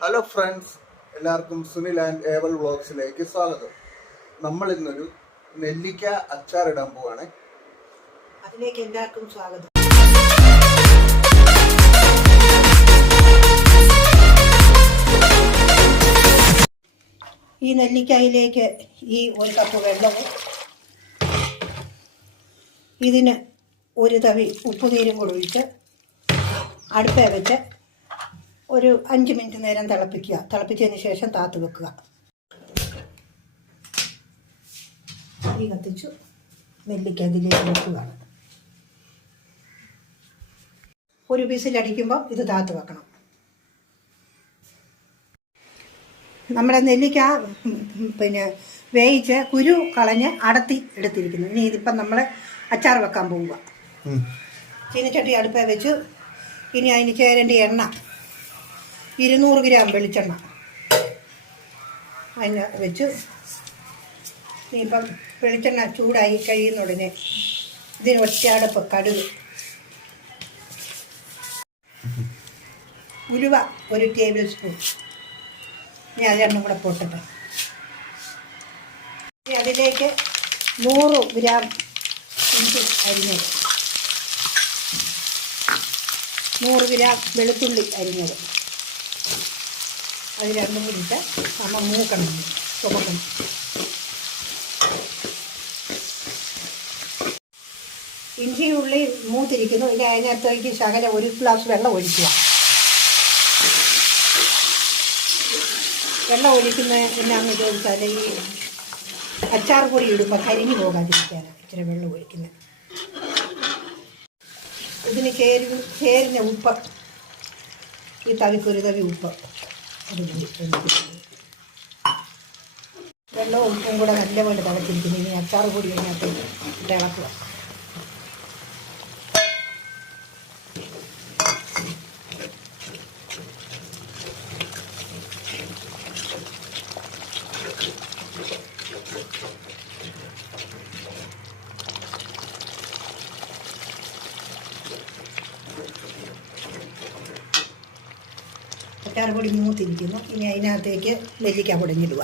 Hello friends, എല്ലാവർക്കും Sunil and ഏവൽ വ്ളോഗ്സിലേക്ക് സ്വാഗതം. നമ്മൾ ഇന്നൊരു നെല്ലിക്ക അച്ചാറിടാൻ പോവാണ്. അതിലേക്ക് എല്ലാവർക്കും സ്വാഗതം. ഈ നെല്ലിക്കായിലേക്ക് ഈ 1 കപ്പ് വെള്ളവും ഇതിന് 1 തവി ഉപ്പുനീരും കൂടി ഒഴിച്ച് അടുപ്പേ വെച്ച് ഒരു 5 മിനിറ്റ് നേരം തിളപ്പിക്കുക. തിളപ്പിച്ചതിന് ശേഷം താത്ത് വെക്കുക. തീ കത്തിച്ചു നെല്ലിക്ക അതിലേക്ക് വെക്കുകയാണ്. ഒരു വിസിലടിക്കുമ്പോൾ ഇത് താത്ത് വെക്കണം. നമ്മുടെ നെല്ലിക്ക വേവിച്ച് കുരു കളഞ്ഞ് അടത്തി എടുത്തിരിക്കുന്നു. ഇനി ഇതിപ്പം നമ്മൾ അച്ചാർ വെക്കാൻ പോവുക. ചീനച്ചട്ടി അടുപ്പേ വെച്ചു. ഇനി അതിന് ചേരേണ്ട എണ്ണ 200 ഗ്രാം വെളിച്ചെണ്ണ അതിന് വെച്ചു. ഇനിയിപ്പം വെളിച്ചെണ്ണ ചൂടായി കഴിയുന്ന ഉടനെ ഇതിന് ഒറ്റയടപ്പ് കടുക്, ഉലുവ 1 ടേബിൾ സ്പൂൺ. ഇനി അതെണ്ണം കൂടെ പൊട്ടട്ടെ. ഇനി അതിലേക്ക് 100 ഗ്രാം ഇഞ്ചി അരിഞ്ഞത്, 100 ഗ്രാം വെളുത്തുള്ളി അരിഞ്ഞത്, അത് രണ്ടും കൂടിയിട്ട് നമ്മൾ മൂക്കണം, ചുമക്കണം. ഇഞ്ചി ഉള്ളി മൂത്തിരിക്കുന്നു. ഇനി അതിനകത്തേക്ക് ശകലം 1 ഗ്ലാസ് വെള്ളം ഒഴിക്കുക. വെള്ളം ഒഴിക്കുന്നത് എന്നാന്ന് ചോദിച്ചാൽ ഈ അച്ചാർ പൊടി ഇടുമ്പോൾ കരിഞ്ഞു പോകാതിരിക്കാനാണ് ഇച്ചിരി വെള്ളം ഒഴിക്കുന്നത്. ഇതിന് ചേരുന്ന ഉപ്പ്, ഈ തവിക്കൊരു തവി ഉപ്പ് അത് വെള്ളവും ഉപ്പും കൂടെ നല്ലപോലെ തിളച്ചിരിക്കുന്നു. ഇനി അച്ചാർ പൊടി അതിനകത്തേക്ക് ഇളക്കുക. അച്ചാർ പൊടി മൂത്തിരിക്കുന്നു. ഇനി അതിനകത്തേക്ക് നെല്ലിക്ക പൊടിഞ്ഞിടുക.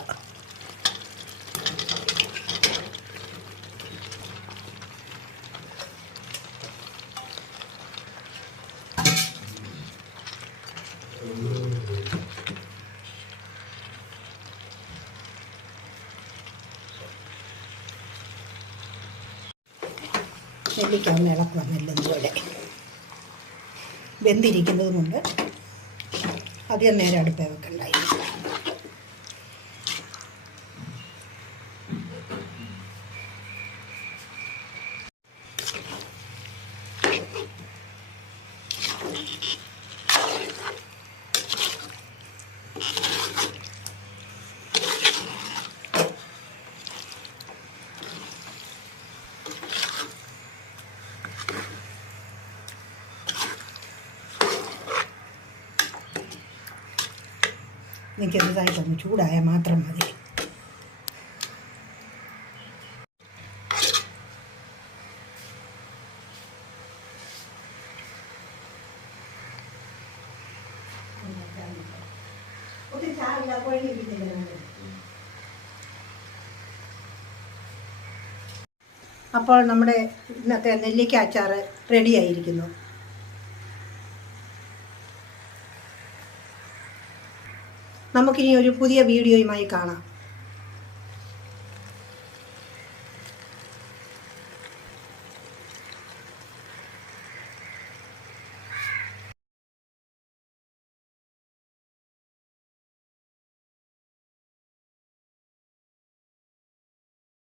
നെല്ലിക്ക ഒന്ന് ഇളക്കുക. നല്ലതുപോലെ വെന്തിരിക്കുന്നത് കൊണ്ട് അധികം നേരം അടുപ്പേ വെക്കണ്ടായി. എനിക്ക് ചെറുതായിട്ടൊന്ന് ചൂടായാൽ മാത്രം മതി. അപ്പോൾ നമ്മുടെ ഇന്നത്തെ നെല്ലിക്ക അച്ചാർ റെഡിയായിരിക്കുന്നു. നമുക്കിനി ഒരു പുതിയ വീഡിയോയുമായി കാണാം.